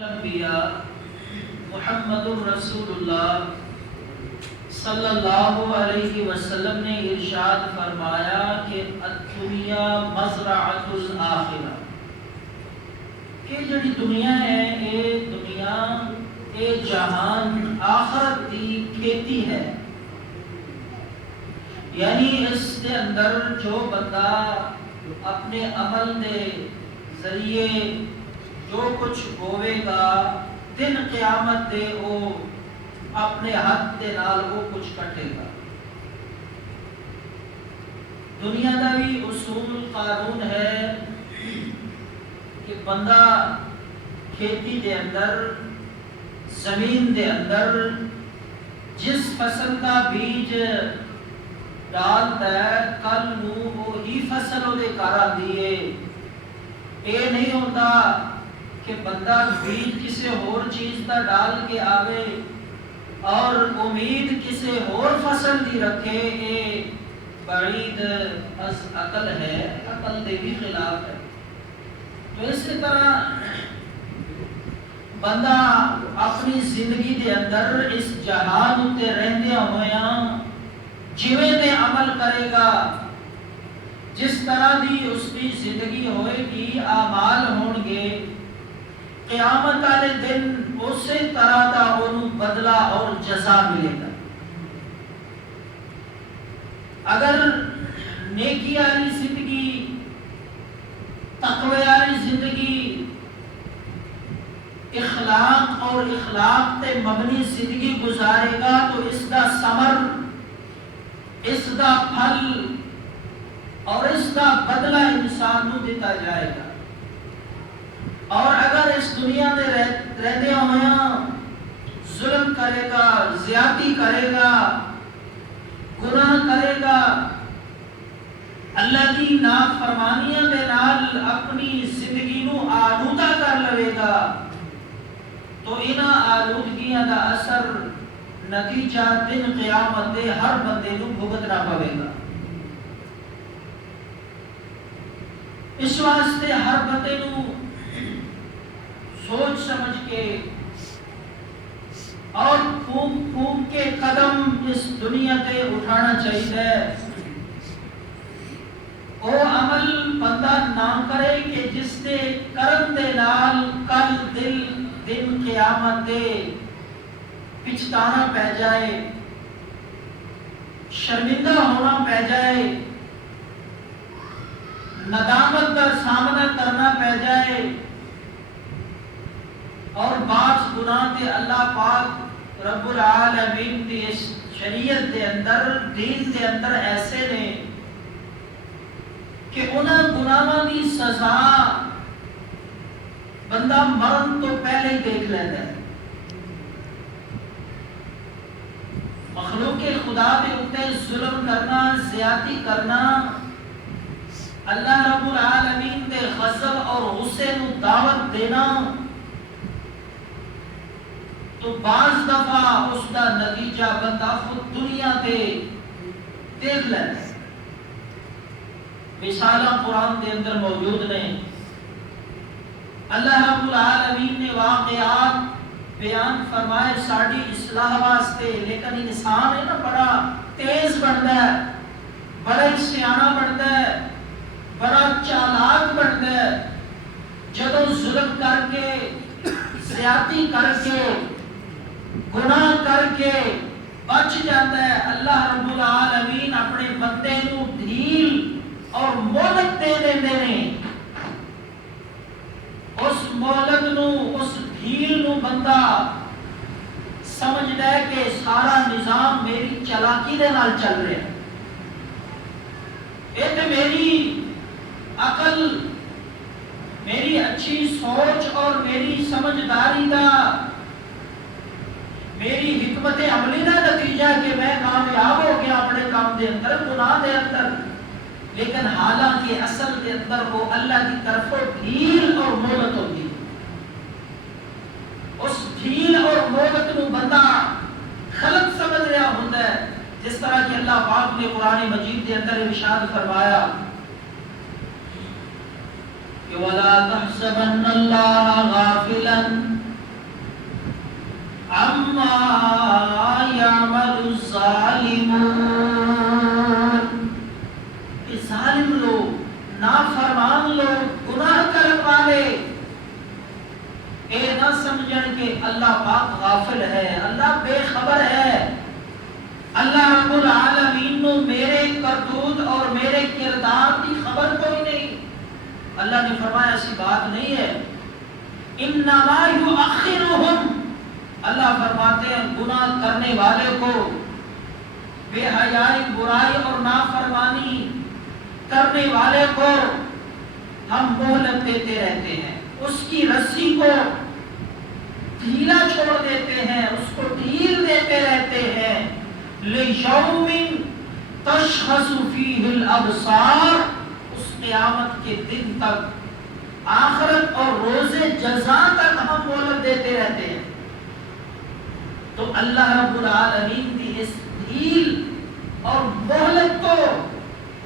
الانبیاء محمد الرسول اللہ صلی اللہ علیہ وسلم نے ارشاد فرمایا کہ الدنیا مزرعۃ الآخرہ، کہ جڑی دنیا ہے اے جہان آخرت دی کھیتی ہے. یعنی اس کے اندر جو بندہ اپنے عمل دے ذریعے جو کچھ ہوئے گا دن قیامت دے وہ اپنے ہاتھ دے نال وہ کچھ کٹے گا. دنیا کا بھی اصول قانون ہے کہ بندہ کھیتی دے اندر زمین دے اندر جس فصل کا بیج ڈالتا ہے کل نو وہی فصل وہ گھر آتی ہے. یہ نہیں ہوتا کہ بندہ بیج کسی اور چیز کا ڈال کے آوے اور امید کسی اور فصل دی رکھے. یہ بعید از عقل ہے، عقل دے بھی خلاف ہے. تو اسی طرح بندہ اپنی زندگی دے اندر اس جہان اتے رہندیاں ہویاں جویں دے عمل کرے گا، جس طرح دی اس کی زندگی ہوئے گی، اعمال ہون گے، قیامت والے دن اسی طرح دا انہوں بدلہ اور جزا ملے گا. اگر نیکی والی زندگی، تقوی والی زندگی، اخلاق اور اخلاق تے مبنی زندگی گزارے گا تو اس کا ثمر، اس کا پھل اور اس کا بدلہ انسان کو دیتا جائے گا. اور اگر اس دنیا میں رہتے ہوئے ظلم کرے گا، زیادتی کرے گا، گناہ کرے گا، اللہ کی نافرمانیاں دے نال اپنی زندگی نو آلودہ کر لے گا تو انہاں آلودگیاں دا اثر نتیجہ دن قیامت دے ہر بندے نو بھگتنا پوے گا. اس واسطے ہر بندے نو سوچ سمجھ کے اور پھونک کے قدم اس دنیا تے اٹھانا چاہیے. وہ عمل بندہ نہ کرے کہ جس دے کرم دے نال کل دن قیامت دے پچھتانا پہ جائے، شرمندہ ہونا پہ جائے، ندامت کا سامنا کرنا پہ جائے. اور بعض گناہ تے اللہ پاک رب العالمین دی اس شریعت دے اندر، دین دے اندر ایسے نے کہ انہاں گناہاں دی سزا بندہ مرن تو پہلے ہی دیکھ لیتا ہے. مخلوق خدا دے اوپر ظلم کرنا، زیادتی کرنا، اللہ رب العالمین دے غضب اور غصے نو دعوت دینا، تو بعض دفعہ اس کا نتیجہ بندہ خود دنیا تے دیکھ لیتا ہے. مثالاں قرآن دے اندر موجود نے. اللہ رب العالمین نے واقعات بیان فرمائے ساری اصلاح واسطے، لیکن انسان ہے نا بڑا تیز بنتا ہے، بڑا سیانا بنتا ہے، بڑا چالاک بنتا ہے. جدوں ظلم کر کے، زیادتی کر کے، گناہ کر کے بچ جاتا ہے، اللہ رب العالمین اپنے بندے نو ڈھیل اور مہلت دے دیندے نے. اس مہلت نو، اس ڈھیل نو بندہ سمجھدا ہے کہ سارا نظام میری چالاکی دے نال چل رہا ہے، یہ تے میری عقل، میری اچھی سوچ اور میری سمجھداری دا، میری حکمت عملی کا نتیجہ کہ میں کامیاب ہو گیا اپنے کام دے اندر، گناہ دے اندر. لیکن حالانکہ اصل کے اندر وہ اللہ کی طرف ڈھیل اور مہلت ہوتی. اس ڈھیل اور مہلت نو بندہ غلط سمجھ رہا ہوتا ہے، جس طرح کہ اللہ پاک نے قرآن مجید کے اندر ارشاد فرمایا کہ وَلَا تَحْسَبَنَّ اللَّهَ غَافِلًا اے نہ سمجھن کہ اللہ پاک غافل ہے، اللہ بے خبر ہے، اللہ رب العالمین نو میرے کرتوت اور میرے کردار کی خبر کوئی نہیں۔ اللہ نے فرمایا ایسی بات نہیں ہے، انما یؤخرہم، اللہ فرماتے ہیں گناہ کرنے والے کو، بے حیائی، برائی اور نافرمانی کرنے والے کو ہم مہلت دیتے رہتے ہیں، اس کی رسی کو ڈھیلا چھوڑ دیتے ہیں، اس کو ڈھیل دیتے رہتے ہیں، لیوم تشخص فیہ الابصار، اس قیامت کے دن تک، آخرت اور روز جزا تک ہم مہلت دیتے رہتے ہیں۔ تو اللہ رب العالمین کی اس ڈھیل اور مہلت کو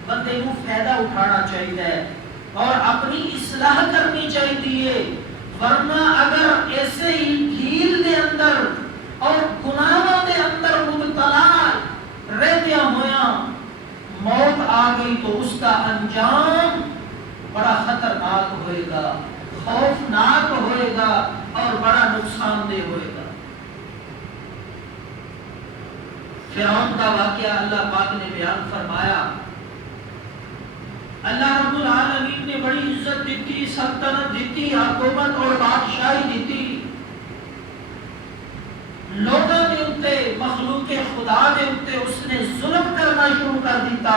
بندے کو فائدہ اٹھانا چاہیے اور اپنی اصلاح کرنی چاہیے، ورنہ اگر ایسے ہی ڈھیل دے اندر اور گناہوں دے اندر مبتلا رہتے ہویا موت آ گئی تو اس کا انجام بڑا خطرناک ہوئے گا، خوفناک ہوئے گا اور بڑا نقصان دہ ہوئے گا۔ فرعون کا واقعہ اللہ پاک نے بیان فرمایا، اللہ رب العالمین نے بڑی عزت دیتی، سلطنت دیتی، حکومت اور بادشاہی دیتی، لوگوں کے اوپر، مخلوق خدا کے اوپر اس نے ظلم کرنا شروع کر دیتا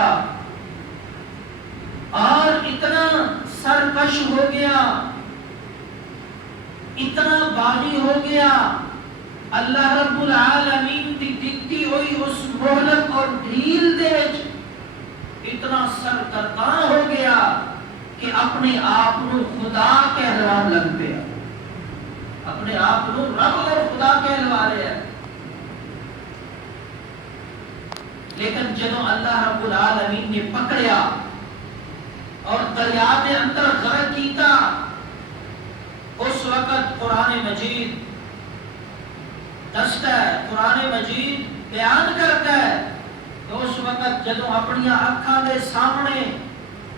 اور اتنا سرکش ہو گیا، اتنا باغی ہو گیا، اللہ رب العالمین کی دیتی ہوئی اس مہلت اور ڈھیل دے اتنا سرگرداں ہو گیا کہ اپنے آپ کو خدا کہلوان لگ گیا، اپنے آپ کو رب اور خدا کہلوا رہے ہیں۔ لیکن جب اللہ رب العالمین نے پکڑیا اور دریا کے اندر غرق کیتا، اس وقت قرآن مجید دستا ہے، قرآن مجید بیان کرتا ہے، تو اس وقت جب اپنی اکھاں دے سامنے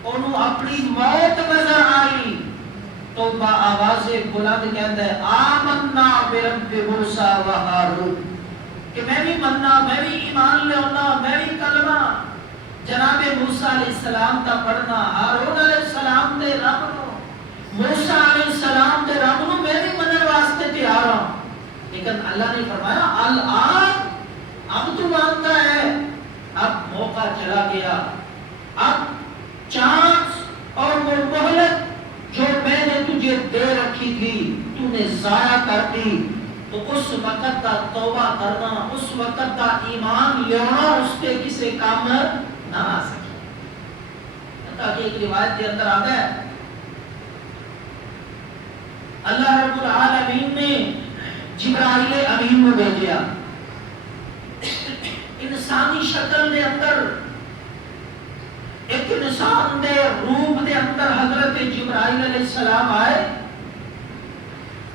انہوں اپنی موت نظر آئی تو با آواز بلند کہتا ہے آمنا برب موسیٰ و ہارون، کہ میں بھی مننا، میں بھی ایمان لے ہونا، میں بھی کلمہ جناب موسیٰ علیہ السلام کا پڑھنا، ہارون علیہ السلام دے رب نو، موسیٰ علیہ السلام دے رب نو میں بھی منن واسطے تیار ہوں۔ لیکن اللہ نے فرمایا الآن، اب تو مانتا ہے، اب موقع چلا گیا، اب چانس اور وہ مہلت جو میں نے تجھے دے رکھی تھی تو نے ضائع کر دی، تو اس وقت کا توبہ کرنا، اس وقت کا ایمان لینا اس کے کسی کام نہ آ سکے۔ تاکہ ایک روایت کے اندر آتا ہے اللہ رب العالمین نے جبرائیل امین کو بھیجا، انسانی شکل دے اندر، ایک انسان دے روپ دے اندر حضرت جبرائیل علیہ السلام آئے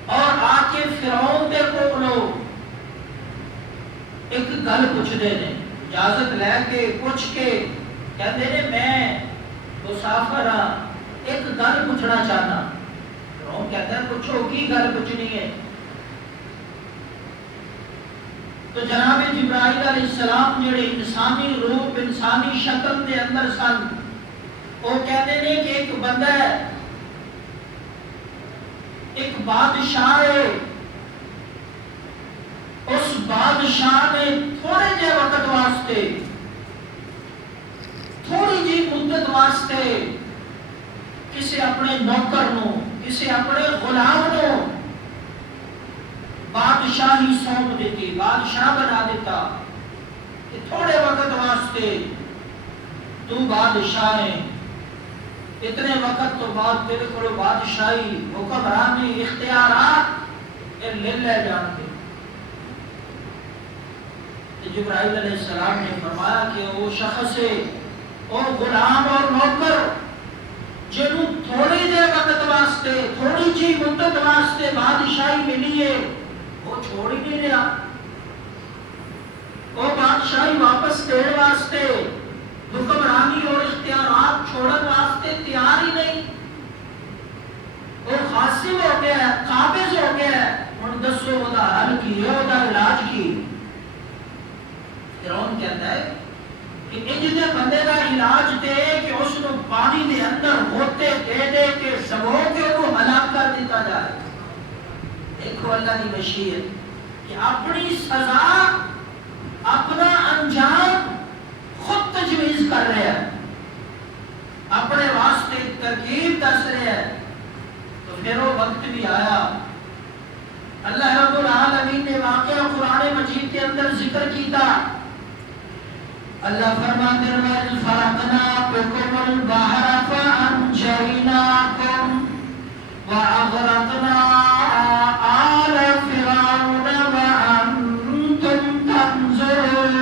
اور آ کے فرعون دے کولو ایک گل پوچھتے ہیں، اجازت لے کے پوچھ کے کہتے ہیں میں مسافر ہاں، ایک گل پوچھنا چاہنا۔ فرعون کہتا ہے پوچھو، کی گل پوچھنی ہے؟ تو جناب جبرائیل علیہ السلام جڑے انسانی روپ، انسانی شکل دے اندر سن، وہ کہتے ہیں کہ ایک بندہ ہے، ایک بادشاہ ہے، اس بادشاہ نے تھوڑے جے وقت واسطے، تھوڑی جی مدت واسطے کسی اپنے نوکر نو، کسی اپنے غلام نو بادشاہی سونپ دیتی، بادشاہ بنا دیتا کہ تھوڑے وقت واسطے تو بادشاہ ہے، اتنے وقت تو بعد تیرے کو بادشاہی، حکمرانی، اختیارات لے جان دے۔ جبرائیل علیہ السلام نے فرمایا کہ وہ شخص ہے، وہ غلام اور نوکر جنہوں تھوڑی دیر وقت واسطے، تھوڑی جی مدت واسطے بادشاہی ملی ہے، وہ چھوڑ ہی نہیں رہا، وہ بادشاہی واپس دینے واسطے، حکمرانی اور اختیارات چھوڑن واسطے تیار ہی نہیں، وہ خاصم ہو گیا ہے، قابض ہو گیا اجنے بندے کا علاج دے کہ اس کو پانی دے اندر ہوتے دے دے کہ سبو کے وہ ہلاک کر دیتا جائے. دیکھو اللہ کی مشیت کہ اپنی سزا اپنا انجام خود تجویز کر رہے ہیں, اپنے واسطے ترکیب دس رہے ہیں. تو پھر وہ وقت بھی آیا. اللہ رب العالمین نے واقعہ قرآن مجید کے اندر ذکر کیتا. اللہ فرماتے ہیں وَإِذْ فَرَقْنَا بِكُمُ الْبَحْرَ فَأَنْجَيْنَاكُمْ وَأَغْرَقْنَا آلَ فِرْعَوْنَ وَأَنْتُمْ تَنْظُرُونَ.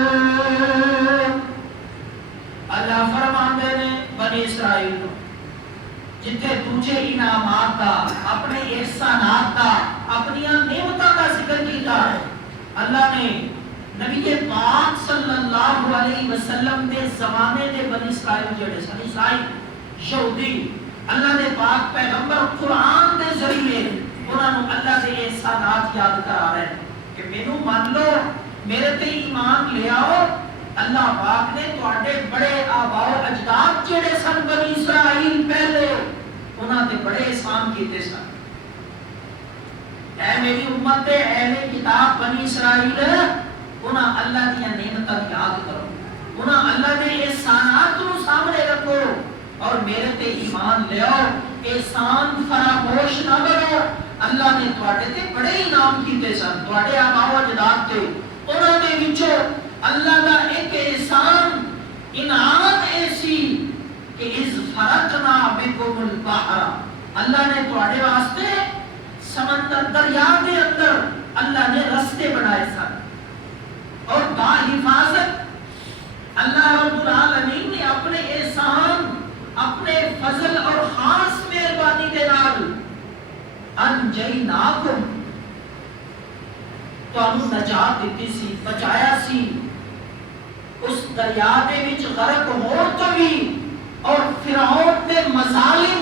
اللہ فرماتے ہیں بنی اسرائیل کو جتنے دوجے انعامات کا, اپنے احسانات کا, اپنی نعمتوں کا ذکر کیتا ہے. اللہ نے نبی پاک صلی اللہ علیہ وسلم دے زمانے دے بنی اسرائیل جڑے سن, عیسائی یہودی, اللہ دے پاک پیغمبر قرآن دے ذریعے انہاں نو اللہ دے احسانات یاد کرا رہے ہیں کہ مینوں مان لو, میرے تے ایمان لے آؤ. اللہ پاک نے تواڈے بڑے آباء و اجداد جڑے سن بنی اسرائیل پہلے انہاں تے بڑے احسان کیتے سن. اے میری امت تے اہل کتاب بنی اسرائیل, انہاں اللہ کی نعمتاں یاد کرو, انہاں اللہ کے احسانات کو سامنے رکھو اور میرے تے ایمان لے آؤ. احسان فراموش نہ کرو. اللہ نے تواڈے تے بڑے انعام کیتے سن, تواڈے آباء و اجداد تے. انہاں دے وچوں اللہ کا ایک احسان انعام ایسی کہ اِذْ فَرَقْنَا بِكُمُ الْبَحْرَ, اللہ نے تواڈے واسطے سمندر دریا کے اندر اللہ نے رستے بنائے سن اور باحفاظت اللہ رب العالمین نے اپنے احسان, اپنے فضل اور خاص مہربانی دے نال انجیناکم, تانوں نجات دیتی سی, بچایا سی اس دریا دے وچ غرق ہون تو بھی, اور فرعون دے مظالم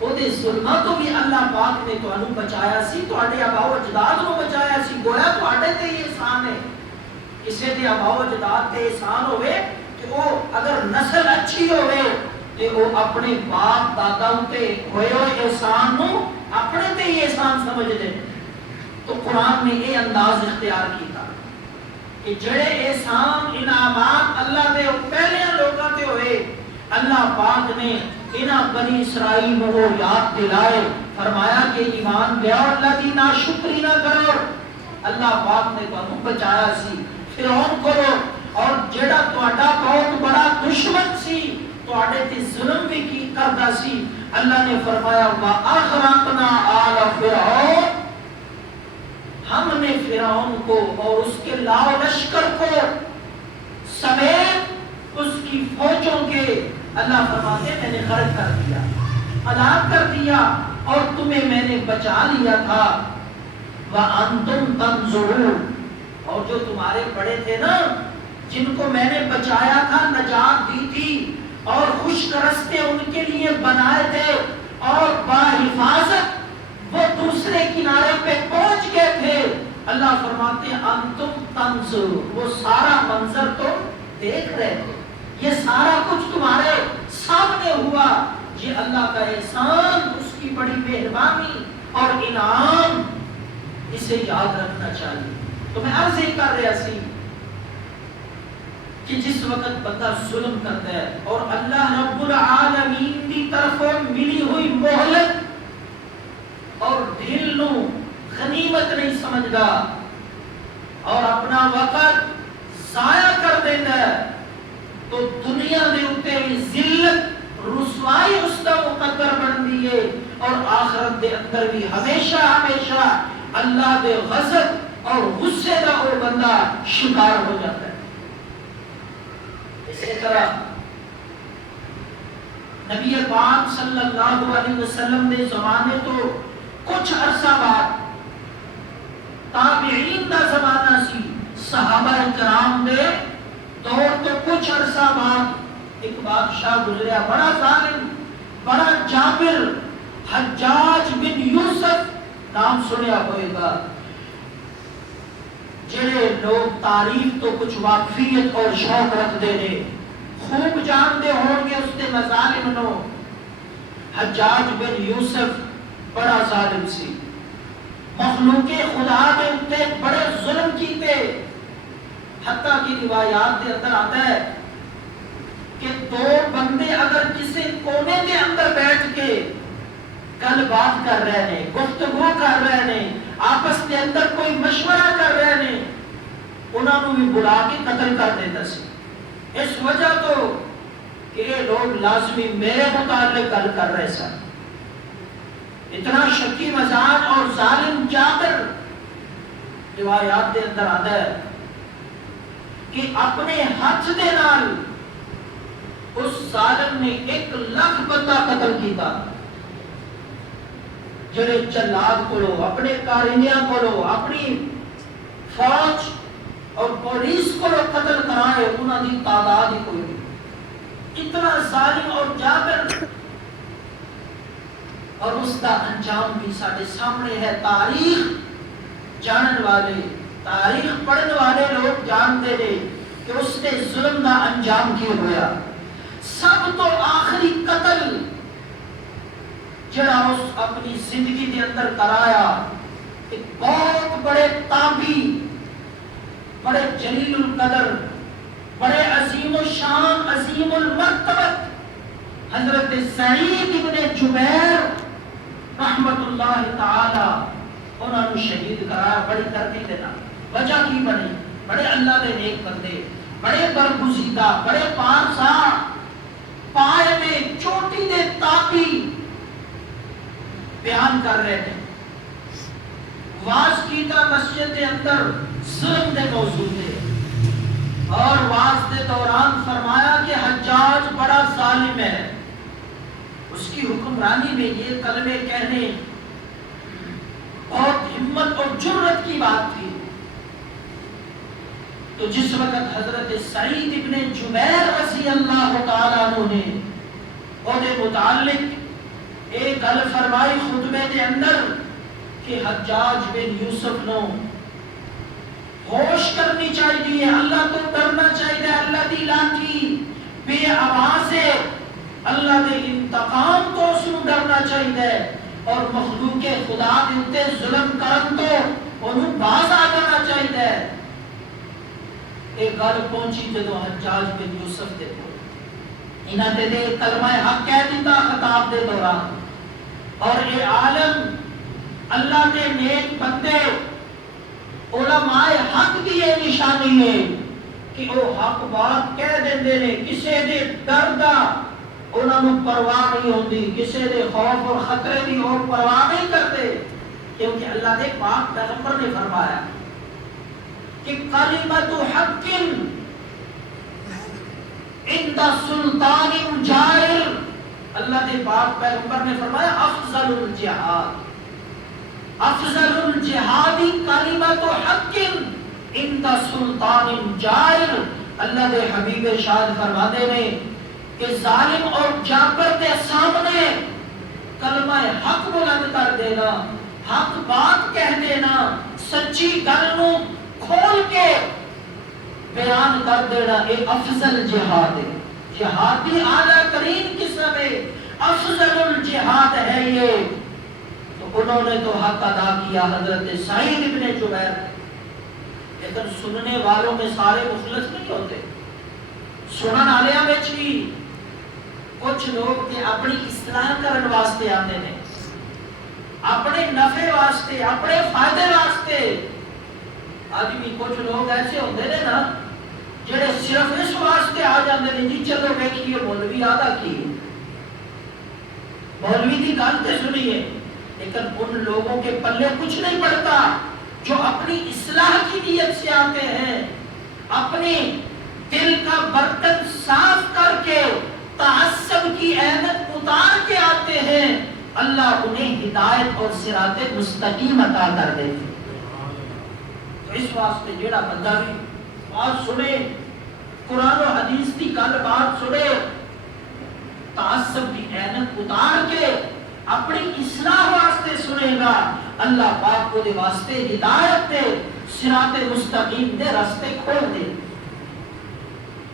او دے ظلماں تو بھی اللہ پاک نے تانوں بچایا سی, تواڈے آباء و اجداد نو بچایا سی. گویا تواڈے تے یہ احسان ہے. کسے دے آباء و اجداد تے احسان ہوئے کہ او اگر نسل اچھی ہوئے تے او اپنے باپ دادا تے ہوئے ہوئے احسان نو اپنے تے یہ احسان سمجھ دے. تو قرآن نے یہ انداز اختیار کیتا کہ جڑے احسان انعامات اللہ دے پہلے لوگاں تے ہوئے, اللہ پاک نے انہاں بنی اسرائیل کو یاد دلائے. فرمایا کہ ایمان لے آؤ, اللہ کی ناشکری نہ کرو. اللہ پاک نے تانوں بچایا سی فرعون کو, اور جڑا تواڈا بہت بڑا دشمن سی, تواڈے تے ظلم بھی کی کردا سی, اللہ نے فرمایا وَأَغْرَقْنَا آلَ فِرْعَوْنَ, ہم نے فرعون کو اور اس کے لاؤ لشکر کو سمیت اس کی فوجوں کے, اللہ فرماتے ہیں میں نے غرق کر دیا, ہلاک کر دیا, اور تمہیں میں نے بچا لیا تھا. وَأَنْتُمْ تَنْظُرُونَ, اور جو تمہارے بڑے تھے نا, جن کو میں نے بچایا تھا, نجات دی تھی اور خشک رستے ان کے لیے بنائے تھے, اور باحفاظت وہ دوسرے کنارے پہ پہنچ گئے تھے. اللہ فرماتے ہیں انتم تنظرون, وہ سارا منظر تم دیکھ رہے تھے, یہ سارا کچھ تمہارے سامنے ہوا. یہ اللہ کا احسان, اس کی بڑی مہربانی اور انعام, اسے یاد رکھنا چاہیے. تو میں عرض یہ کر رہا سی کہ جس وقت بندہ ظلم کرتا ہے اور اللہ رب العالمین کی طرف ملی ہوئی مہلت اور دل نو غنیمت نہیں سمجھدا اور اپنا وقت ضائع کر دیتا ہے, تو دنیا دے اوتے ذلت رسوائی اس کا مقدر بن ہے, اور آخرت دے اندر بھی ہمیشہ ہمیشہ اللہ دے غضب اور غصے کا وہ بندہ شکار ہو جاتا ہے. اسی طرح نبی پاک صلی اللہ علیہ وسلم نے زمانے تو کچھ عرصہ بعد تابعین کا زمانہ سی, صحابہ کرام دے دور تو کچھ عرصہ بعد ایک بادشاہ گزریا, بڑا ظالم, بڑا جابر, حجاج بن یوسف, نام سنیا ہوئے گا. جڑے لوگ تاریخ تو کچھ واقفیت اور شوق رکھتے ہیں خوب جانتے ہوں گے اس کے مظالم نو. حجاج بن یوسف بڑا ظالم سی, مخلوق خدا کے اوپر بڑے ظلم کیتے. حتیٰ کی روایات کے اندر آتا ہے کہ دو بندے اگر کسی کونے کے اندر بیٹھ کے گل بات کر رہے ہیں, گفتگو کر رہے ہیں, آپس کے اندر کوئی مشورہ کر رہے ہیں, انہوں نے بھی بلا کے قتل کر دیتا سی. اس وجہ تو کہ یہ لوگ لازمی میرے متعلق گل کر رہے سن. اتنا شکی مزاج اور ظالم جابر روایات کے اندر آتا ہے کہ اپنے ہاتھ دے نال اس ظالم نے 1,00,000 بندہ قتل کیتا. جڑے جلاد کولو, اپنے کارندیاں کولو, اپنی فوج اور پولیس کولو قتل کرائے, انہاں دی تعداد ہی کوئی نہیں. اتنا ظالم اور جابر, اور اس کا انجام بھی سارے سامنے ہے. تاریخ جانن والے, تاریخ پڑھنے والے لوگ جانتے ہیں کہ اس نے ظلم کا انجام کیوں ہوا. سب تو آخری قتل جڑا اس اپنی زندگی کے اندر کرایا, ایک بہت بڑے تابی, بڑے جلیل القدر, بڑے عظیم الشان, عظیم المرتبت حضرت سعید ابن جبیر رحمت اللہ تعالی انہوں نے شہید کرایا. بڑی ترتیب دینا وجہ کی بنی, بڑے اللہ دے نیک بندے, بڑے برگزیدہ, بڑے پارسا, پائے میں چوٹی دے تاپی بیان کر رہے تھے. واز کیتا مسجد کے اندر ظلم دے موضوع تھے, اور واز کے دوران فرمایا کہ حجاج بڑا ظالم ہے. اس کی حکمرانی میں یہ کلمے کہنے بہت ہمت اور جرأت کی بات تھی. تو جس وقت حضرت سعید ابن جبیر رضی اللہ تعالیٰ عنہ نے انہیں متعلق ایک گل فرمائی خطبے کے اندر کہ حجاج بن یوسف نو ہوش کرنی چاہیے, اللہ تو ڈرنا چاہیے, اللہ دی لاٹھی بے آواز ہے, اللہ دے انتقام تو اس کو ڈرنا چاہیے, اور مخلوق خدا دے اوتے ظلم کرن تو انہوں باز آ جانا چاہیے. ایک گل پہنچی جدو حجاج بن یوسف دے کو انہاں دے کلمہ حق کہہ دیتا خطاب دے دوران, اور اے عالم اللہ دے نیک بندے علماء حق دی یہ نشانی ہے کہ وہ حق بات کہہ دیندے نے, کسے دے ڈر دا انہاں نوں پرواہ نہیں ہوندی, کسے دے خوف اور خطرے دی اور پرواہ نہیں کرتے, کیونکہ اللہ دے پاک پیغمبر نے فرمایا کہ کلمۃ حق عند سلطان جائر. اللہ دے پاک پیغمبر نے فرمایا افضل الجہاد, افضل الجہاد کلمۃ حق عند سلطان جائر. اللہ دے حبیب ارشاد فرماتے ہیں کہ ظالم اور جابر کے سامنے کلمہ حق بلند کر دینا, حق بات کہہ دینا, سچی گل نو کھول کے بیان کر دینا, یہ افضل جہاد ہے. جہادی اعلیٰ ترین قسم ہے, افضل الجہاد ہے یہ. تو انہوں نے تو حق ادا کیا حضرت سعید ابن جبیر, لیکن سننے والوں میں سارے مخلص نہیں ہوتے. سنن والوں میں بھی کچھ لوگ تے اپنی اصلاح کرن واسطے آتے ہیں, اپنے نفع واسطے, اپنے فائدے واسطے. آج بھی کچھ لوگ ایسے ہوتے ہیں نا جڑے صرف اس واسطے آ جاتے ہیں جی چلو دیکھیے مولوی آدھا کی, مولوی کی گل تے سنیے, لیکن ان لوگوں کے پلے کچھ نہیں پڑتا جو اپنی اصلاح کی نیت سے آتے ہیں, اپنے دل کا برتن صاف کر کے تعصب کی اہمیت اتار کے آتے ہیں. اللہ انہیں ہدایت اور صراط مستقیم عطا کر دیتے ہیں. اس واسطے جڑا بندہ بھی بات سنے, قرآن و حدیث کی گل بات سنے, تعصب کی اہمیت اتار کے اپنی اصلاح واسطے سنے گا, اللہ پاک کو دے واسطے ہدایت دے، صراط مستقیم دے راستے کھول دے۔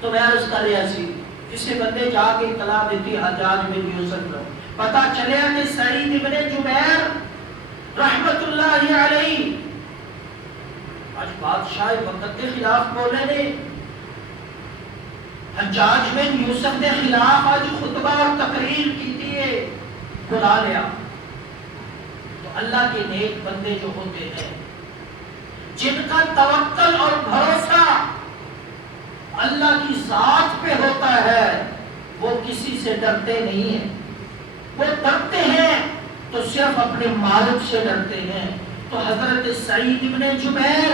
تو میں عرض کر رہا سی کسی بندے جا کے اطلاع دیتی حجاج بن یوسف کو، پتا چلیا کہ سعید ابن جبیر رحمت اللہ علیہ آج بادشاہ وقت کے خلاف بولے نے، حجاج بن یوسف کے خلاف آج خطبہ اور تقریر کی ہے، بلا لیا۔ تو اللہ کے نیک بندے جو ہوتے ہیں جن کا توکل اور بھروسہ اللہ کی ذات پہ ہوتا ہے، وہ کسی سے ڈرتے نہیں ہیں، وہ ڈرتے ہیں تو صرف اپنے مالک سے ڈرتے ہیں۔ تو حضرت سعید ابن جبیر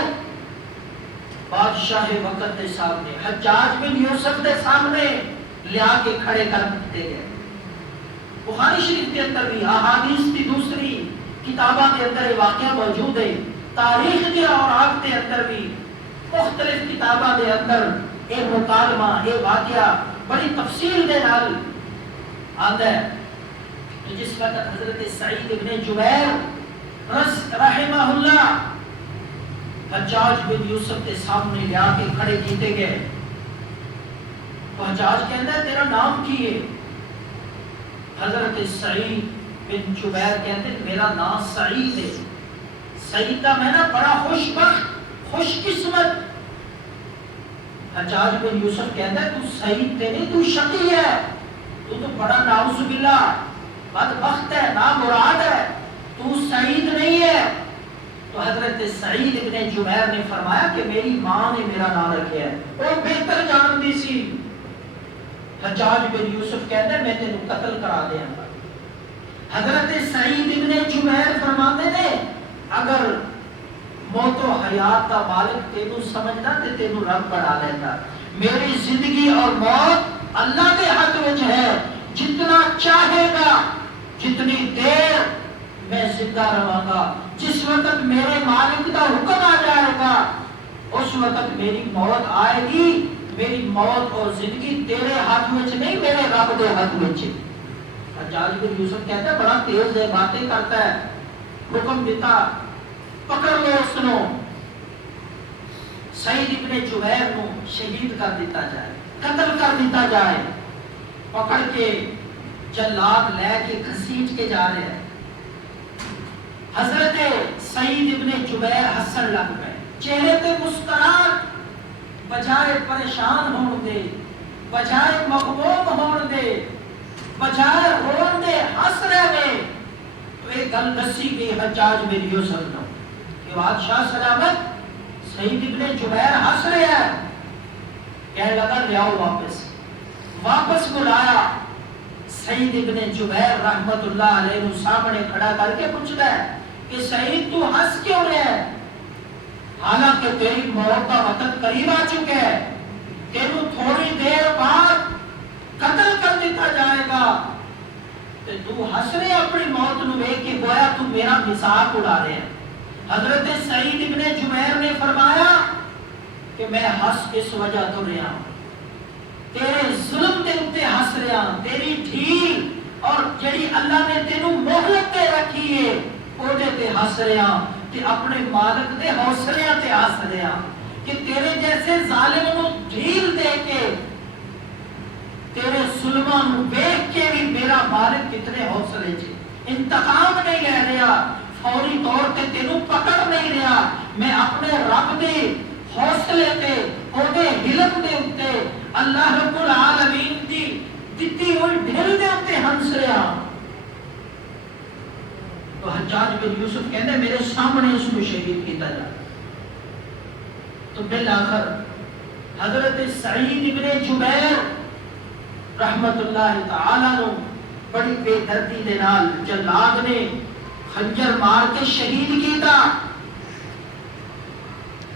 بادشاہ وقت کے سامنے، حجاج بن یوسف کے سامنے لیا کے کھڑے کر دیتے گئے۔ بخاری شریف کے اندر بھی، احادیث کی دوسری کتابوں کے اندر یہ واقعہ موجود ہے، تاریخ کے اوراق کے اندر بھی مختلف کتابوں کے اندر ایک مکالمہ، ایک واقعہ بڑی تفصیل کے نال آتا ہے۔ تو جس وقت حضرت سعید ابن جبیر رحمہ اللہ حجاج بن یوسف کے سامنے لیا کے کھڑے کیتے گئے، تو حجاج کہتا ہے تیرا نام کی ہے؟ حضرت سعید بن جبیر کہتے ہیں میرا نام سعید ہے، سعید کا میں نا بڑا خوش بخت، خوش قسمت۔ حجاج بن یوسف کہتا ہے تو سعید تے نہیں، تو شقی ہے، تو بڑا نعوذ باللہ بدبخت ہے، نامراد ہے، تو سعید نہیں ہے۔ تو حضرت سعید ابن جبیر نے فرمایا کہ میری ماں نے میرا نام رکھا ہے، وہ بہتر جانتی سی۔ حجاج بن یوسف کہتا ہے میں تینوں قتل کرا دیا گا۔ حضرت سعید ابن جبیر فرماتے نے اگر موت و حیات کا مالک تینوں سمجھنا تے تینوں رب بنا لیتا، میری زندگی اور موت اللہ کے ہاتھ میں ہے، جتنا چاہے گا جتنی دیر میں زندہ رہوں گا، جس وقت میرے مالک کا حکم آ جائے گا اس وقت میری موت آئے گی۔ میری موت اور زندگی تیرے ہاتھ میں نہیں، میرے رب کے ہاتھ میں۔ حجاج بن یوسف کہتا ہے بڑا تیز ہے، باتیں کرتا ہے، حکم دیتا پکڑ لو اس نو، سعید ابن جبیر نو شہید کر دیتا جائے، قتل کر دیتا جائے۔ پکڑ کے جلاد لے کے گھسیٹ کے جا رہے ہیں۔ حضرت سعید ابن جبیر ہسن لگ گئے، چہرے پہ مسکراہٹ، بجائے پریشان ہون دے، بجائے مغموم ہون دے، بجائے رون دے ہنس رہے۔ تو ایک گل دسی گئی حجاج بن یوسف نے کہ بادشاہ سلامت سعید ابن جبیر ہنس رہے ہیں، کہنے لگا لے آؤ واپس بلایا۔ سعید ابن جبیر رحمت اللہ علیہ نے سامنے کھڑا کر کے پوچھتا ہے کہ سعید تو ہنس کیوں رہے ہے؟ حالانکہ تیری موت کا وقت قریب آ چکا ہے، تینوں تھوڑی دیر بعد قتل کر دیتا جائے گا، تو ہنس رہے اپنی موت نو ویکھ کے گویا تو میرا مذاق اڑا رہے ہیں۔ حضرت سعید ابن جبیر نے فرمایا کہ میں ہنس اس وجہ تو رہا ہوں، تیرے ظلم دے اوتے ہنس رہا ہوں، تیری ڈھیل اور جڑی اللہ نے تینوں مہلت دے رکھی ہے اودے تے ہنس رہا ہوں، کہ اپنے مالک دے حوصلے تے ہنس رہا ہوں، کہ تیرے جیسے ظالم نو ڈھیل دے کے تیرے ظلماں نو ویکھ کے بھی میرا مالک کتنے حوصلے چ انتقام نہیں لے رہا، فوری طور تے تینوں پکڑ نہیں رہا، میں اپنے رب دے حوصلے تے اودے علم دے اوتے اللہ رب العالمین دی دتی ہوئی ڈھل دے اوتے ہنس رہا۔ تو حجاج بن یوسف کہندے میرے سامنے اس کو شہید کیتا جائے۔ تو بالآخر حضرت سعید ابن جبیر رحمت اللہ تعالی نو بڑی بے دردی دے نال جلاد نے خنجر مار کے شہید کیتا۔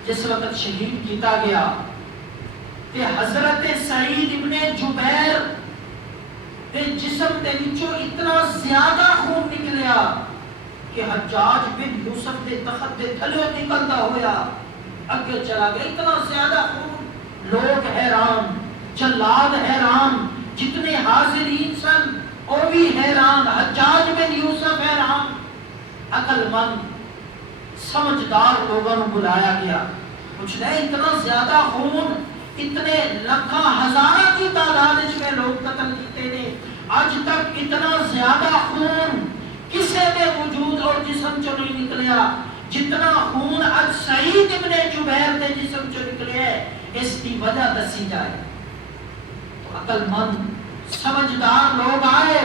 جس وقت شہید کیتا گیا کہ حضرت سعید ابن جبیر دے جسم دے وچوں اتنا زیادہ خون نکلیا کہ حجاج بن یوسف دے تخت دے تھلے نکلدا ہویا اگے چلا گیا، اتنا زیادہ خون، لوگ حیران، جلاد حیران، جتنے حاضرین سن وہ بھی حیران، حجاج بن یوسف حیران، عقل مند سمجھدار لوگوں کو بلایا گیا. کچھ نہیں اتنا زیادہ خون اتنے لکھاں ہزاراں کی تعداد میں لوگ قتل کیتے نے. اج تک اتنا زیادہ خون کسی کے وجود اور جسم چوں نہیں نکلیا جتنا خون اج سعید ابن جبیر کے جسم چوں نکلے ہے. اس کی وجہ دسی جائے تو عقل مند سمجھدار لوگ آئے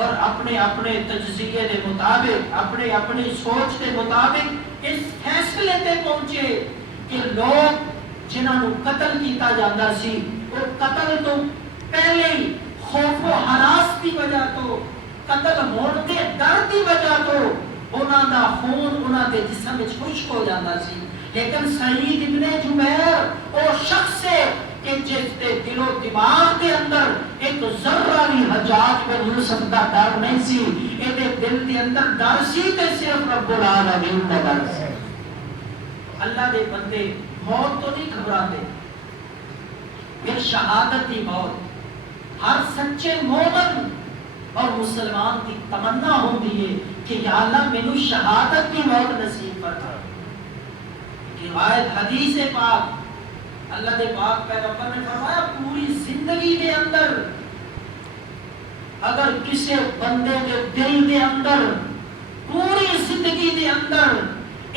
اور اپنے اپنے تجزیے کے مطابق اپنے اپنی سوچ کے مطابق اس فیصلے تے پہنچے کہ لوگ جنہوں قتل کیتا جاتا سی وہ قتل تو پہلے ہی خوف و ہراس کی وجہ تو قتل ہونے کے ڈر کی وجہ تو انہوں دا خون انہوں دے جسم میں خشک ہو جاتا سی. لیکن سعید ابن جبیر وہ شخص ہے کہ جس کے دل و دماغ کے اندر ایک ذرہ بھی حجاج بن یوسف کا ڈر نہیں سی. یہ دل کے اندر ڈر سی تے صرف رب العالمین کا ڈر سی. اللہ دے بندے موت تو نہیں گھبراتے پھر شہادت کی موت ہر سچے مومن اور مسلمان کی تمنا ہوتی ہے کہ یا اللہ مینوں شہادت کی موت نصیب فرما. روایت حدیث پاک اللہ دے پاک پیغمبر نے فرمایا پوری زندگی کے اندر اگر کسی بندے کے دل کے اندر پوری زندگی کے اندر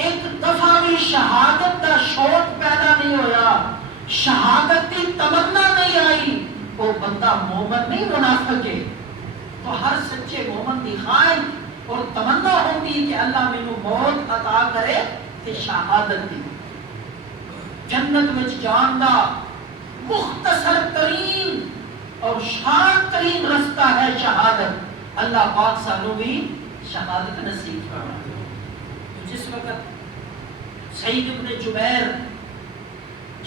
ایک دفعہ بھی شہادت کا شوق پیدا نہیں ہویا شہادت کی تمنا نہیں آئی وہ بندہ مومن نہیں منافق ہے. تو ہر سچے مومن کی خواہش اور تمنا ہوتی کہ اللہ مینوں موت عطا کرے تے شہادت دی. جنت میں جان دا مختصر ترین اور شان ترین رستہ ہے شہادت. اللہ پاک سانوں بھی شہادت نصیب فرمائے. جس وقت سعید ابن جبیر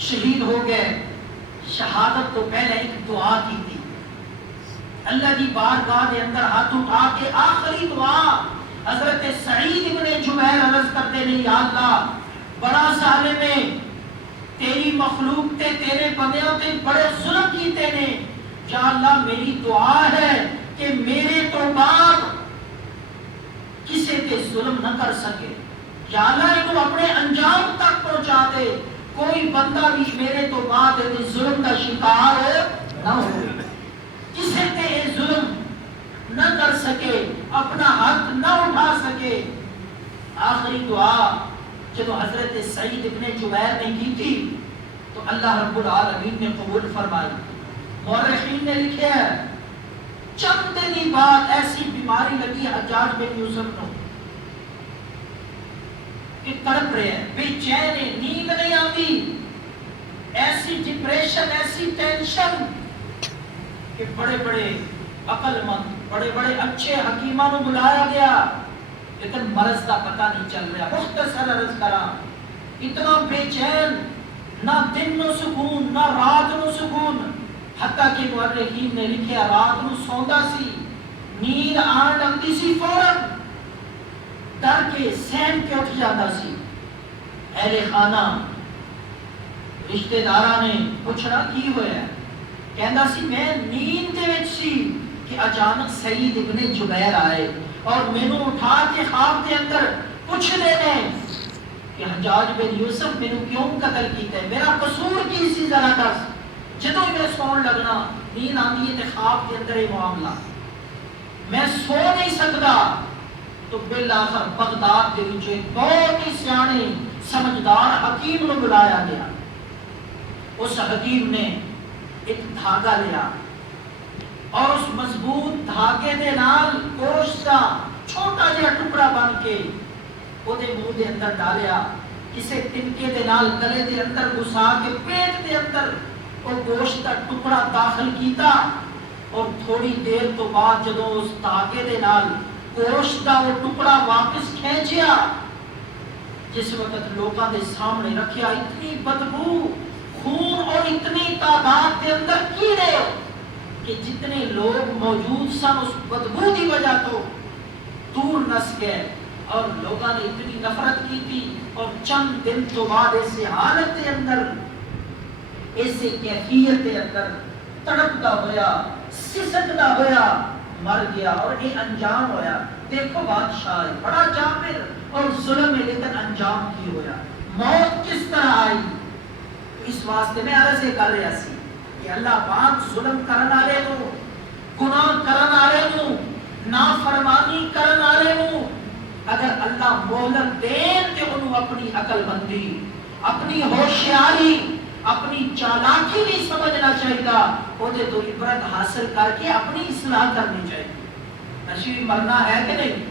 شہید ہو گئے شہادت تو پہلے ایک دعا کی تھی. اللہ کی بارگاہ کے اندر ہاتھ اٹھا کے آخری دعا حضرت سعید ابن جبیر عرض کرتے نہیں یا اللہ بڑا ظالم ہے تیری مخلوق تے تیرے بندیوں تے بڑے ظلم کیتے نے. یا اللہ میری دعا ہے کہ میرے تو بعد کسی تے ظلم نہ کر سکے. یا اللہ انہوں اپنے انجام تک پہنچا دے کوئی بندہ بھی میرے تو بعد ظلم کا شکار نہ ہو کسی تے ظلم نہ کر سکے اپنا حق نہ اٹھا سکے. آخری دعا جب حضرت سعید ابن جبیر نے کی تھی تو اللہ رب العالمین نے قبول فرمائی. مورخین نے لکھے ہے چند دن بعد ایسی بیماری لگی حجاج بن یوسف کو کہ تڑپ رہے ہیں بے چین ہے نیند نہیں آتی ایسی ڈپریشن ایسی ٹینشن کہ بڑے بڑے عقل مند بڑے بڑے اچھے حکیموں کو بلایا گیا لیکن مرض کا پتہ نہیں چل رہا. مختصر عرض کرا اتنا بے چین نہ دن نو سکون نہ رات نو سکون حتیٰ کہ مورخین نے لکھا رات نو سوندا سی نیند آن لگتی سی فوراً ڈر کے سہم کے اٹھ جاتا سی. اہل خانہ رشتہ داراں نے پوچھنا کی ہویا ہے کہندا سی میں نیند دے وچ سی کہ اچانک سعید ابن جبیر آئے اور مینوں اٹھا کے خواب کے اندر پوچھ رہے ہیں کہ حجاج بن یوسف مینوں کیوں قتل کیتا ہے میرا قصور کی سی ذرا دس. جدوں میں سون لگنا نیند آندی ہے تے خواب کے اندر یہ معاملہ میں سو نہیں سکتا تو بالآخر بغداد کے وچ ایک بہت ہی سیانے سمجھدار حکیم کو بلایا گیا. اس حکیم نے ایک دھاگا لیا اور اس مضبوط دھاگے دے نال گوشت کا چھوٹا جہا ٹکڑا بن کے وہ دے منہ دے اندر ڈالیا کسے تنکے دے نال گلے دے اندر گھسا کے پیٹ دے اندر وہ گوشت کا ٹکڑا داخل کیتا اور تھوڑی دیر تو بعد جدوں اس دھاگے دے نال گوشت کا وہ ٹکڑا واپس کھینچیا جس وقت لوگوں دے سامنے رکھیا اتنی بدبو خون اور اتنی تعداد کے اندر کیڑے کہ جتنے لوگ موجود سن اس بدبو کی وجہ تو دور نس گئے اور لوگوں نے اتنی نفرت کی تھی اور چند دن تو بعد ایسی حالت کے اندر ایسی کیفیت کے اندر تڑپتا ہویا سسکتا ہویا مر گیا اور یہ انجام ہویا. دیکھو بادشاہ بڑا جابر اور ظلم ہے لیکن انجام کی ہویا موت کس طرح آئی. اس واسطے میں عرض کر رہا سی کہ اللہ پاک ظلم کرن والے نو گناہ کرن والے نو نافرمانی کرن والے نو اگر اللہ مہلت دین تے انہوں اپنی عقل مندی اپنی ہوشیاری اپنی چالاکی نہیں سمجھنا چاہیے وہ تو عبرت حاصل کر کے اپنی اصلاح کرنی چاہیے. نشیب مرنا ہے کہ نہیں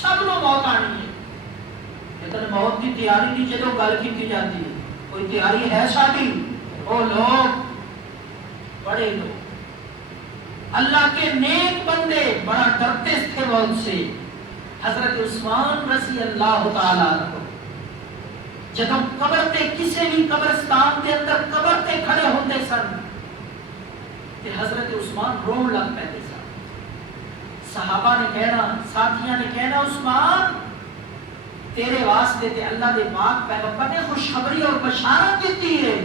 سب نو موت آنی ہے لیکن موت کی تیاری نہیں جدو گل کی جاتی ہے کوئی تیاری ہے ساری. وہ لوگ بڑے لوگ اللہ کے نیک بندے بڑا ڈرتے تھے موت سے. حضرت عثمان رضی اللہ تعالی عنہ جب ہم قبر تے کسی بھی قبرستان کے اندر قبر تے کھڑے ہوتے سن تے حضرت عثمان رون لگ پہتے سن. صحابہ نے کہنا ساتھیاں نے کہنا عثمان تیرے واسطے تے اللہ دے پاک پیغمبر نے خوشخبری اور بشارت دیتی ہے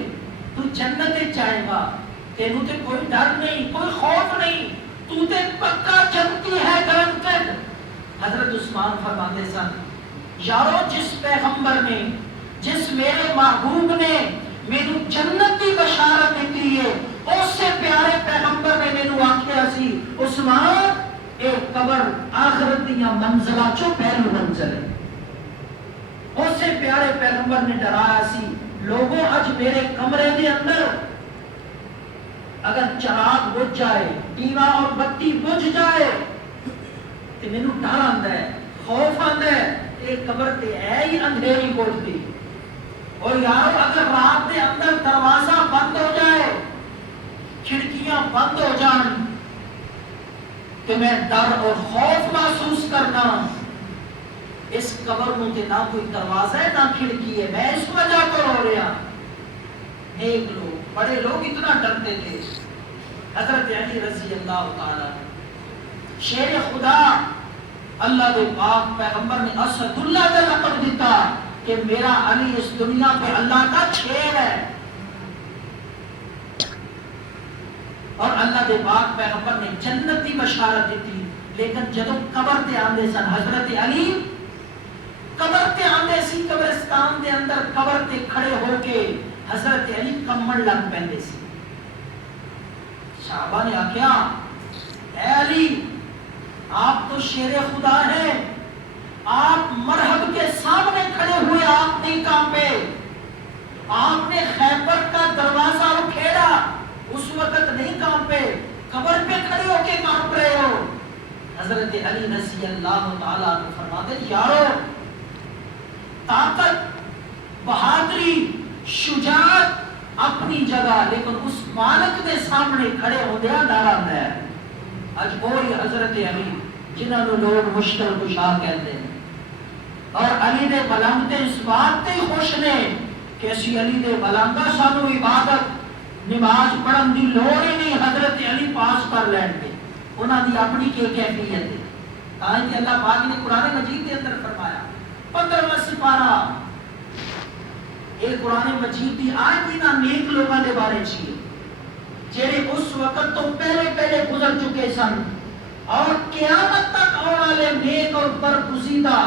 تو جنت جائے گا تینوں تے کوئی ڈر نہیں کوئی خوف نہیں تو تے پکا جنتی ہے گرنٹڈ. حضرت عثمان فرماتے سن یارو جس پیغمبر نے جس میرے محبوب نے مینو جنت کی بشارت دیتی ہے اس سے پیارے پیغمبر نے مینو آکھیا سی عثمان ایک قبر آخرت دیا منزلہ چو پہلو منزل ہے. اس سے پیارے پیغمبر نے ڈرایا سی لوگوں اج میرے کمرے کے اندر اگر چراغ بجھ جائے دیوا اور بتی بجھ جائے تو مینو ڈر آتا ہے خوف آتا ہے ایک قبر تے ہے ہی اندھیری کوٹھی. اور یارو اگر رات کے اندر دروازہ بند ہو جائے کھڑکیاں بند ہو جان کہ میں ڈر اور خوف محسوس کرنا اس قبر میں تے نہ کوئی دروازہ ہے نہ کھڑکی ہے میں اس وجہ تو رو رہا. نیک لوگ بڑے لوگ اتنا ڈرتے تھے. حضرت علی رضی اللہ تعالی شیر خدا اللہ دے پاک پیغمبر نے اسد اللہ کا لقب دیتا کہ میرا علی اس دنیا پہ اللہ کا شیر ہے. اور اللہ دے پاک پیغمبر نے جنت کی بشارت دیتی لیکن جب قبر تے آندے سن حضرت علی قبر تے آندے سی قبرستان دے اندر قبر تے کھڑے ہو کے حضرت علی کمن لگ پہندے سی. صحابہ نے آکھیا اے علی آپ تو شیر خدا ہیں آپ مرحب کے سامنے کھڑے ہوئے آپ نہیں کانپے. آپ نے خیبر کا دروازہ اکھیڑا اس وقت نہیں کانپے قبر پہ کھڑے ہو کے کانپ رہے ہو. حضرت علی رضی اللہ تعالیٰ عنہ فرماتے یارو طاقت بہادری شجاعت اپنی جگہ لیکن اس مالک کے سامنے کھڑے ہو دیا ڈرا ہے. اج وہی حضرت علی جنہوں نے لوگ مشکل کشا کہتے ہیں اور علی دے ملنگ تے اس بات تے خوش نے کہ اسی علی دے ملنگا سانو عبادت نماز پڑھن دی لوڑ ہی نہیں حضرت علی پاس کر لین گے. انہاں دی اپنی کی کیفیت ہے تاں کہ اللہ پاک نے قرآن مجید کے اندر فرمایا 15واں سپارہ ایک قرآن مجید دی آیت نہ نیک لوگاں دے بارے چیئے جڑے اس وقت تو پہلے گزر چکے سن اور قیامت تک آنے والے نیک اور برگزیدہ.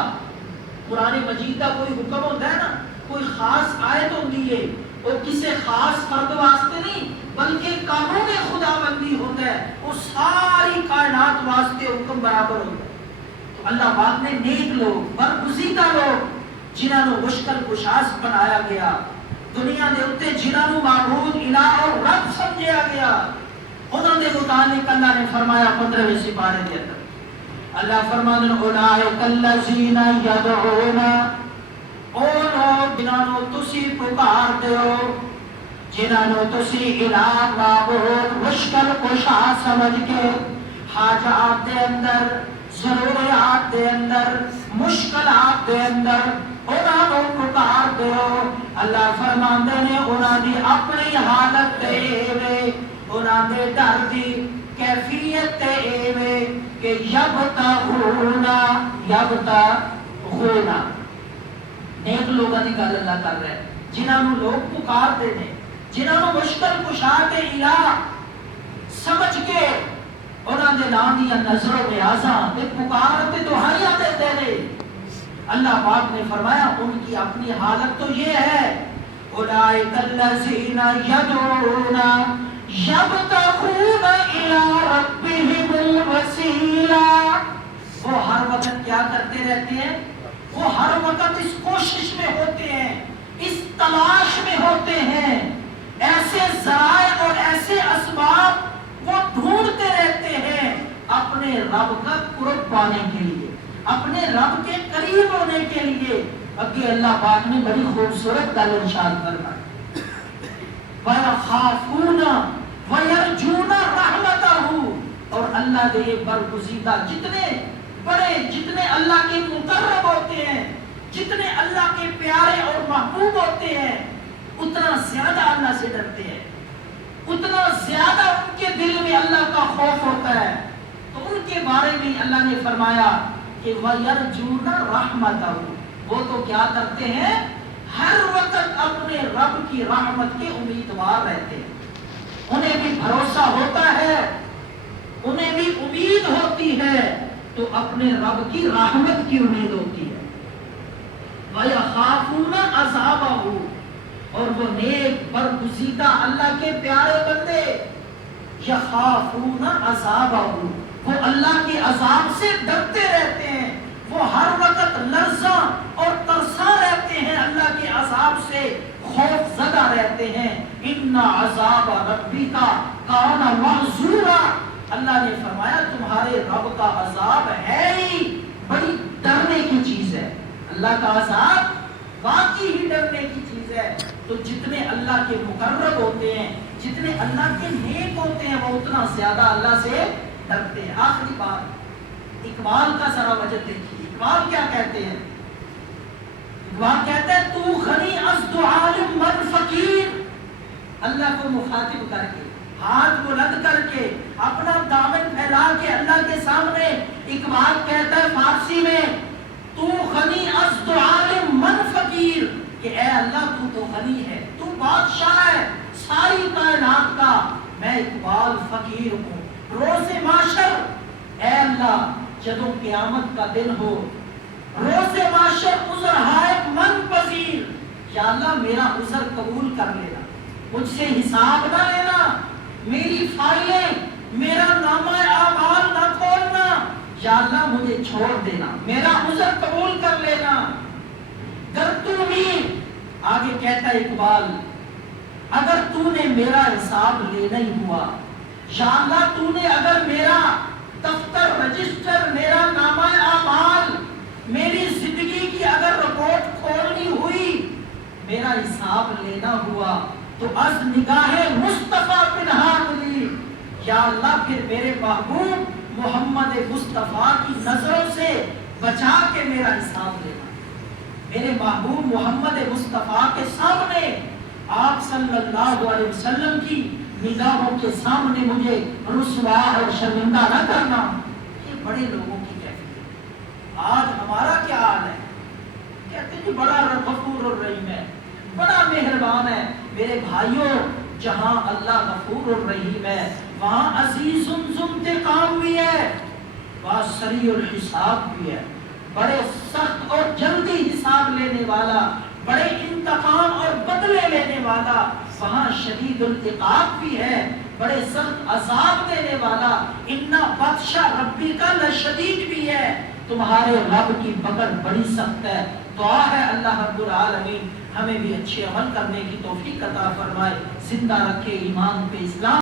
قرآن مجید کا کوئی حکم ہوتا ہے نا کوئی خاص آیت ہوتی ہے وہ کسی خاص فرد واسطے نہیں بلکہ قانون خدا بندی ہوتا ہے وہ ساری کائنات واسطے حکم برابر ہوتا ہے. تو اللہ پاک نے نیک لوگ برگزیدہ لوگ جنہاں نو مشکل کشاس بنایا گیا دنیا دے اوتے جنہاں نو معبود الہ اور رب سمجھا گیا انہاں دے متعلق اللہ نے فرمایا 15ویں سپارے کے اندر اللہ فرماتے ہیں اولئک الذین یدعون او لوگ جنہاں نو تسی پکار دیو جنہاں نو تسی الہ معبود مشکل کشا سمجھ کے حاجات دے اندر ضروریات دے اندر مشکلات دے اندر انہاں نو پکار دیو. اللہ فرماندے نے انہاں دی اپنی حالت تے ایویں انہاں دے ڈر دی کیفیت تے ایویں کہ یبتغون نیک لوگاں دی گل اللہ کر رہا ہے جنہاں نو لوگ پکارتے ہیں جنہاں نو مشکل کشا کے الہ سمجھ کے انہاں دے نام دی نظر و نیازاں تے پکار تے دعائیاں دیندے نے اللہ پاک نے فرمایا ان کی اپنی حالت تو یہ ہے، اولئک الذین یدعون یبتغون الی ربہم الوسیلہ، وہ ہر وقت کیا کرتے رہتے ہیں؟ وہ ہر وقت اس کوشش میں ہوتے ہیں، اس تلاش میں ہوتے ہیں، ایسے ذرائع اور ایسے اسباب وہ ڈھونڈتے رہتے ہیں اپنے رب کا قرب پانے کے لیے، اپنے رب کے قریب ہونے کے لیے۔ ابھی اللہ پاک نے بڑی خوبصورت گل ارشاد فرمائی، وَيَخَافُونَ وَيَرْجُونَ رَحْمَتَهُ، اور اللہ کے برگزیدہ جتنے بڑے، جتنے اللہ کے مقرب ہوتے ہیں، جتنے اللہ کے پیارے اور محبوب ہوتے ہیں، اتنا زیادہ اللہ سے ڈرتے ہیں، اتنا زیادہ ان کے دل میں اللہ کا خوف ہوتا ہے۔ تو ان کے بارے میں اللہ نے فرمایا کہ وَيَرْجُونَ رَحْمَتَهُ، وہ تو کیا کرتے ہیں؟ ہر وقت اپنے رب کی رحمت کے امیدوار رہتے ہیں، انہیں بھی بھروسہ ہوتا ہے، انہیں بھی امید ہوتی ہے، تو اپنے رب کی رحمت کی امید ہوتی ہے۔ وَيَخَافُونَ عَذَابَهُ، اور وہ نیک برگزیدہ اللہ کے پیارے بندے، یخافون عذابہ، وہ اللہ کے عذاب سے ڈرتے رہتے ہیں، وہ ہر وقت لرزاں اور ترساں رہتے ہیں، اللہ کے عذاب سے خوف زدہ رہتے ہیں۔ ان عذاب ربک کان محذورا، اللہ نے فرمایا تمہارے رب کا عذاب ہے ہی بڑی ڈرنے کی چیز ہے، اللہ کا عذاب واقعی ہی ڈرنے کی چیز ہے۔ تو جتنے اللہ کے مقرب ہوتے ہیں، جتنے اللہ کے نیک ہوتے ہیں، وہ اتنا زیادہ اللہ سے ڈرتے ہیں۔ آخری بات، اقبال کا ذرا وجہ دیکھیے، اقبال کیا کہتے ہیں؟ اقبال کہتے ہیں تو غنی از دعا من فقیر، اللہ کو مخاطب کر کے، ہاتھ بلند کر کے، اپنا دامن پھیلا کے اللہ کے سامنے اقبال کہتا ہے فارسی میں، تو غنی از دعا من فقیر، کہ اے اللہ تو غنی ہے، تو بادشاہ ہے ساری کائنات کا، میں اقبال فقیر ہوں۔ روز محشر، اے اللہ جدوں قیامت کا دن ہو، روز محشر عذر ہائے من پذیر، یا اللہ میرا عذر قبول کر لینا، مجھ سے حساب نہ لینا، میری فائلیں، میرا نامہ اعمال نہ کھولنا، یا اللہ مجھے چھوڑ دینا، میرا عذر قبول کر لینا۔ گر تو بھی، آگے کہتا ہے اقبال، اگر تو نے میرا حساب لینا ہی ہوا، یا اللہ تو نے اگر میرا دفتر، رجسٹر، میرا نامہ اعمال، میری زندگی کی اگر رپورٹ کھولنی ہوئی، میرا حساب لینا ہوا، تو از نگاہ مصطفیٰ پنہان لی، یا اللہ پھر میرے محبوب محمد مصطفیٰ کی نظروں سے بچا کے میرا حساب لینا، میرے محبوب محمد مصطفیٰ کے سامنے، آپ صلی اللہ علیہ وسلم کی نگاہوں کے سامنے مجھے رسوا اور شرمندہ نہ کرنا۔ یہ بڑے لوگوں کی کیفیت۔ آج ہمارا کیا حال ہے؟ کہتے ہیں بڑا غفور الرحیم ہے، بڑا مہربان ہے۔ میرے بھائیوں، جہاں اللہ غفور الرحیم ہے وہاں عزیز ذو انتقام بھی ہے، وہاں سریع الحساب بھی ہے، بڑے سخت اور جلدی حساب لینے والا، بڑے انتقام اور بدلے لینے والا، وہاں شدید العقاب بھی ہے، بڑے سخت عذاب دینے والا، ان بطش ربک لشدید بھی ہے، تمہارے رب کی پکڑ بڑی سخت ہے۔ دعا ہے اللہ رب العالمین ہمیں بھی اچھے عمل کرنے کی توفیق عطا فرمائے، زندہ رکھے ایمان پہ، اسلام